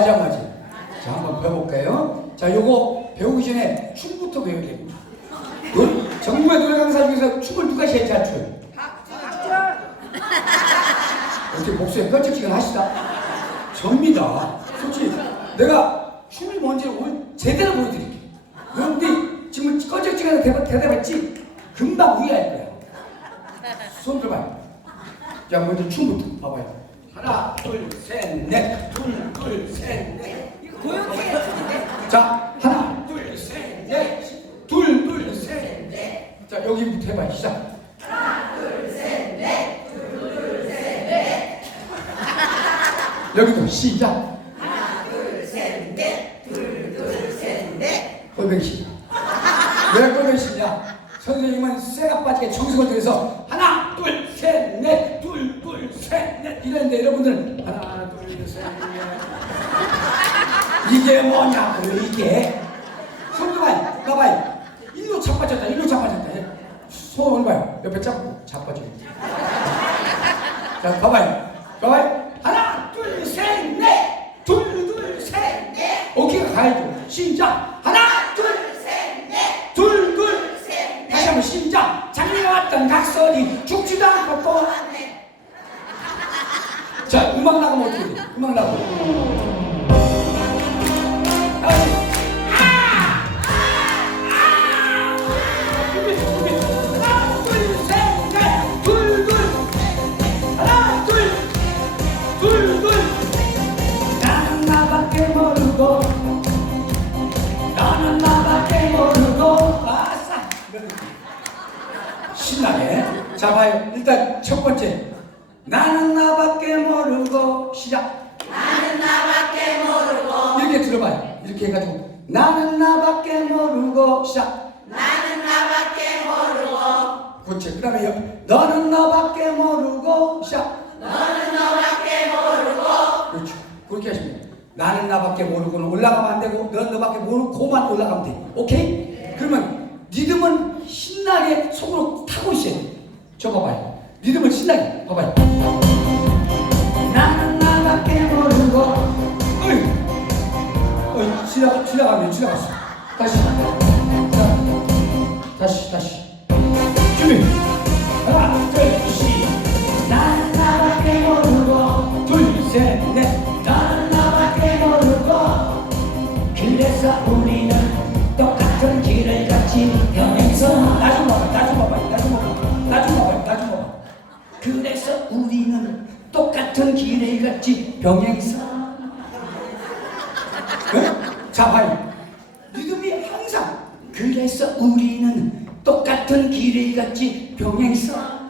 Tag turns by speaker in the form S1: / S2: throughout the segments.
S1: 자, 한번 배워볼까요? 자, 요거 배우기 전에 춤부터 배워야 됩니다. 노- 정말 노래 강사 중에서 춤을 누가 제일 잘 춰요? 어떻게 목소리 껄쩍지근 하시다? 접니다. 솔직히 내가 춤을 뭔지 오늘 제대로 보여드릴게요. 그런데 지금 껄쩍지근 대답, 대답했지? 금방 후회할 거야. 손 들어봐요. 자, 먼저 춤부터 봐봐요. 하나, 둘, 셋, 넷. 둘, 둘, 셋, 넷.
S2: 고용주의 춤인데
S1: 자, 하나, 둘, 셋, 넷. 둘, 둘, 셋, 넷. 자, 여기부터 해봐요. 시작. 여기도 시작. 하나, 둘, 셋, 넷. 둘, 둘, 셋, 넷. 꼴뱅이 왜 꼴뱅이냐? 선생님은 쇠가 빠지게 정성을 들여서 하나, 둘, 셋, 넷, 둘, 둘, 셋, 넷 이랬는데 여러분들은 하나, 둘, 셋, 넷. 이게 뭐냐고요, 이게. 손도 봐요, 봐봐요. 일로 자빠졌다, 일로 자빠졌다. 손을 봐요. 옆에 잡고 자빠져요. 자. 봐봐요. 하나, 둘, 셋, 넷. 둘, 둘, 셋, 넷. 오케이, 가야죠. 시작. 하나, 둘, 셋, 넷. 둘, 둘, 셋, 넷. 다시 한번 시작. 장미가 왔던 각설이 죽지도 않고 또 왔네. 자, 음악 나가면 어떻게 돼? 음악 나가면. 다시. 아! 아! 준비, 준비. 하나, 둘, 셋, 넷. 둘, 신나게. 자 봐요. 일단 첫 번째. 나는 나밖에 모르고. 시작. 나는 나밖에 모르고. 이렇게 들어봐요. 이렇게 해가지고. 나는 나밖에 모르고. 시작. 나는 나밖에 모르고. 그렇지 그 다음에 너는 너밖에 모르고. 시작. 그렇죠. 그렇게 하시면 돼요. 나는 나밖에 모르고는 올라가면 안 되고 넌 너밖에 모르고만 올라가면 돼. 오케이? 그러면 리듬은 신나게 속으로 타고 있어야 돼. 저 봐봐요. 리듬을 신나게 봐봐요. 나는 나밖에 모르고 어이 어이 지나가 지나가네 지나갔어. 다시 자 다시 다시 같이 병행서 응? 자 봐요 리듬이 항상 그래서 우리는 똑같은 길을 같이 병행서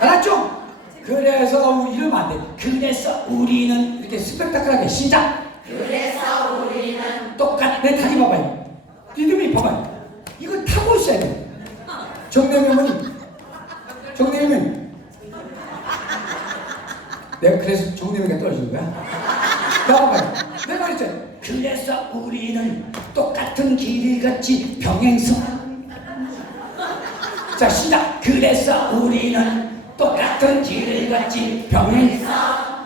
S1: 알았죠? 그래서 우리 이러면 안 돼. 그래서 우리는 이렇게 스펙타클하게 시작. 그래서 우리는 똑같. 내 다리 봐봐요. 리듬이 봐봐요. 이거 타고 있어야 돼. 정대미 어머니. 정대미 어머니. 내가 그래서 정대미가 떨어지는 거야? 나와봐요. 내가 그랬잖아. 그래서 우리는 똑같은 길을 같이 병행서. 자 시작. 그래서 우리는 똑같은 길을 같이 병행서.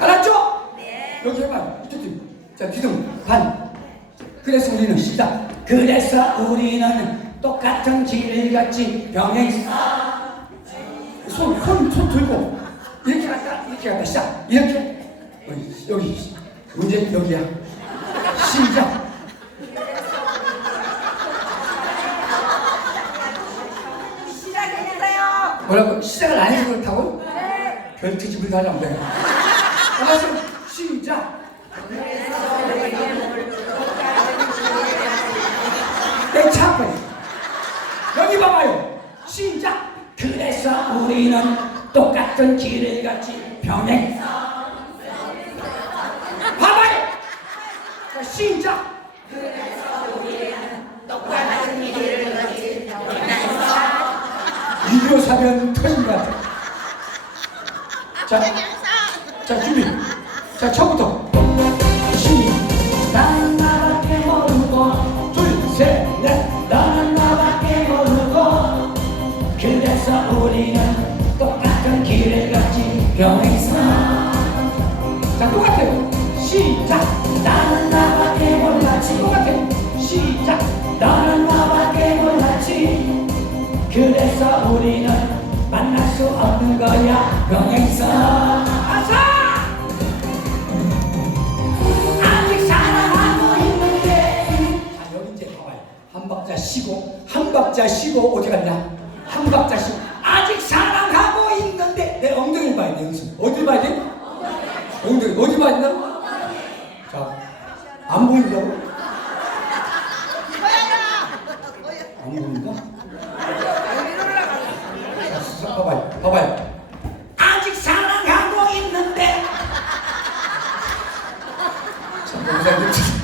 S1: 알았죠? 네. 여기 해봐. 이쪽도. 자 뒤등 반. 그래서 우리는 시작. 그래서 우리는 똑같은 길을 같이 병행서. 손, 손, 손 들고 이렇게 갔다 이렇게 갔다 시작. 이렇게. 여기 문제 여기야. 시작.
S2: 시작해주세요.
S1: 뭐라고? 시작을 안 해서 그렇다고?
S2: 네.
S1: 별 트집을 달라면 돼. 알았어. 시작. 내 차고. 여기 봐봐요. 시작. 그래서 우리는 똑같은 길을 같이 병행. 봐봐요. 자, 시작. 이교 사면 터진 것 같아. 자, 자 준비. 자 처음부터. 그래서 우리는 똑같은 길을 같이 병행서. 자, 똑같아요. 시작. 나는 나밖에 몰랐지. 똑같아요. 시작. 나는 나밖에 몰랐지. 그래서 우리는 만날 수 없는 거야. 한 박자 쉬고, 한 박자 쉬고, 어디 갔냐? 한 박자 쉬고. 아직 사랑하고 있는데. 내 엉덩이 봐야 돼, 여기서. 어디 봐야 돼? 엉덩이. 어디 봐야 된다? 자, 안 보인다고? 안 보인다? 자, 자, 봐봐요. 봐봐요. 아직 사랑하고 있는데. 자,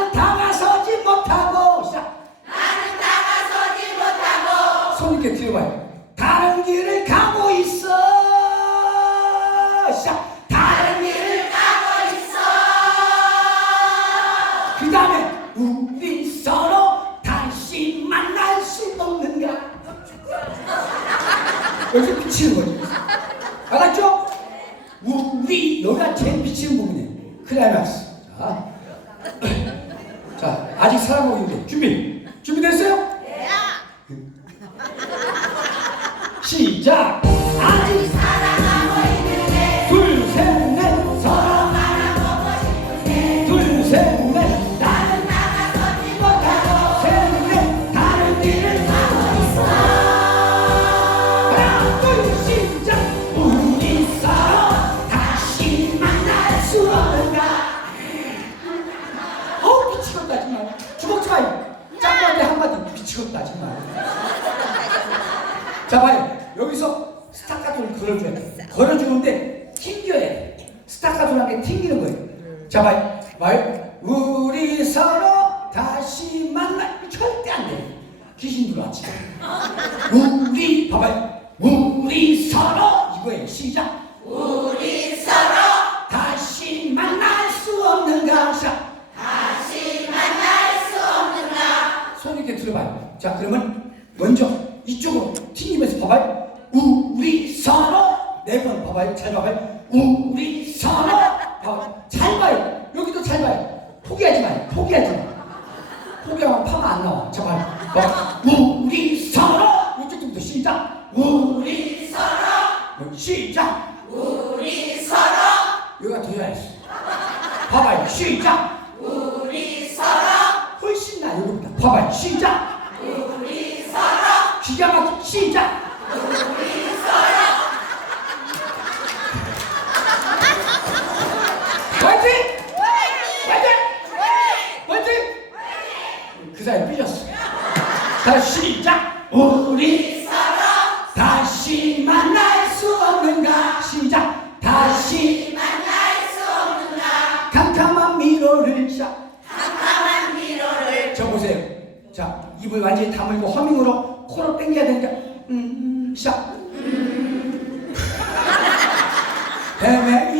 S1: 여기서 미치는 거지. 알았죠? 우리 여기가 제일 미치는 부분이에요. 클라이막스. 자, 자 아직 사랑하고 있는데 준비. 준비됐어요?
S2: 야
S1: 시작. 귀신 들어왔지 우리 봐봐요 우리 서로. 이거예요. 시작.
S2: 우리 서로.
S1: 다시 만날 수 없는가? 자
S2: 다시 만날 수 없는가?
S1: 손 이렇게 들어봐요. 자 그러면 먼저 이쪽으로 튕기면서 봐봐요. 우리 서로. 네 번 봐봐요. 잘 봐봐요. 우리 서로. 봐봐요. 잘 봐요. 여기도 잘 봐요. 포기하지 마요. 포기하지 마. 포기하면 파마 안 나와. 자 봐요 봐. 우리 서로! 이쪽부터 시작! 우리
S2: 서로
S1: 시작
S2: 우리 서로
S1: 여기가 더 잘했어 봐봐요 시작
S2: 우리 서로
S1: 훨씬 나 여기보다 봐봐요 시작
S2: 우리 서로
S1: 기가 막히게 시작
S2: 우리 서로
S1: 화이팅! 화이팅! 화이팅! 그 사이 삐졌어 다시 시작. 우리
S2: 서로
S1: 다시 만날 수 없는가? 시작. 다시
S2: 만날 수 없는가?
S1: 캄캄한 미로를 자,
S2: 캄캄한 미로를.
S1: 저 보세요. 자 입을 완전히 다물고 허밍으로 코로 당겨야 되니까 음 시작. 헤매이네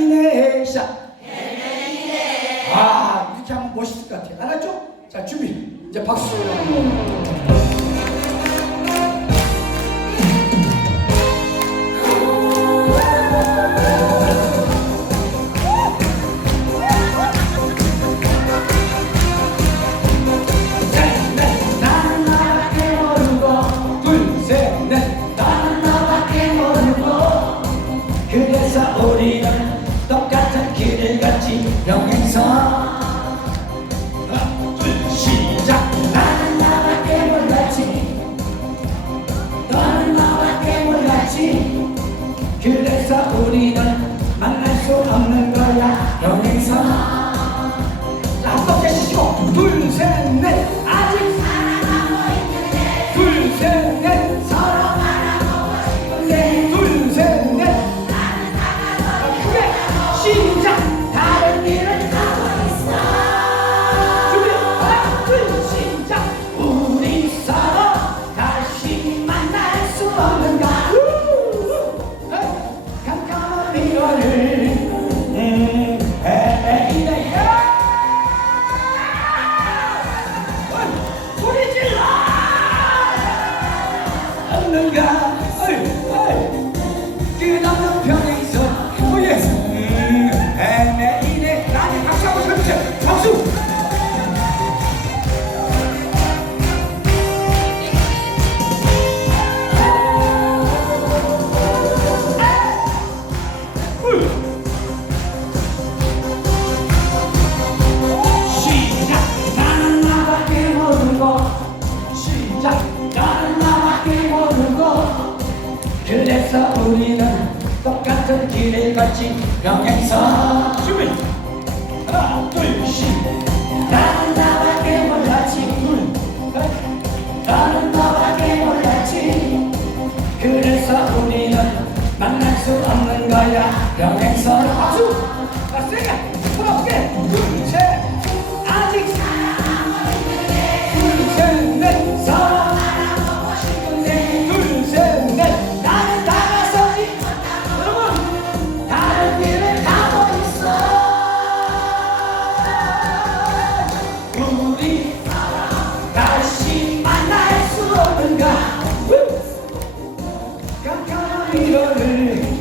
S1: 없 우리는 똑같은 길을 걷지 병행서. 준비. 하나 둘셋. 나는 나밖에 몰랐지. 둘 나는 너밖에 몰랐지. 그래서 우리는 만날 수 없는 거야.
S2: 병행서.
S1: 아주 아, 아 세게 Amen.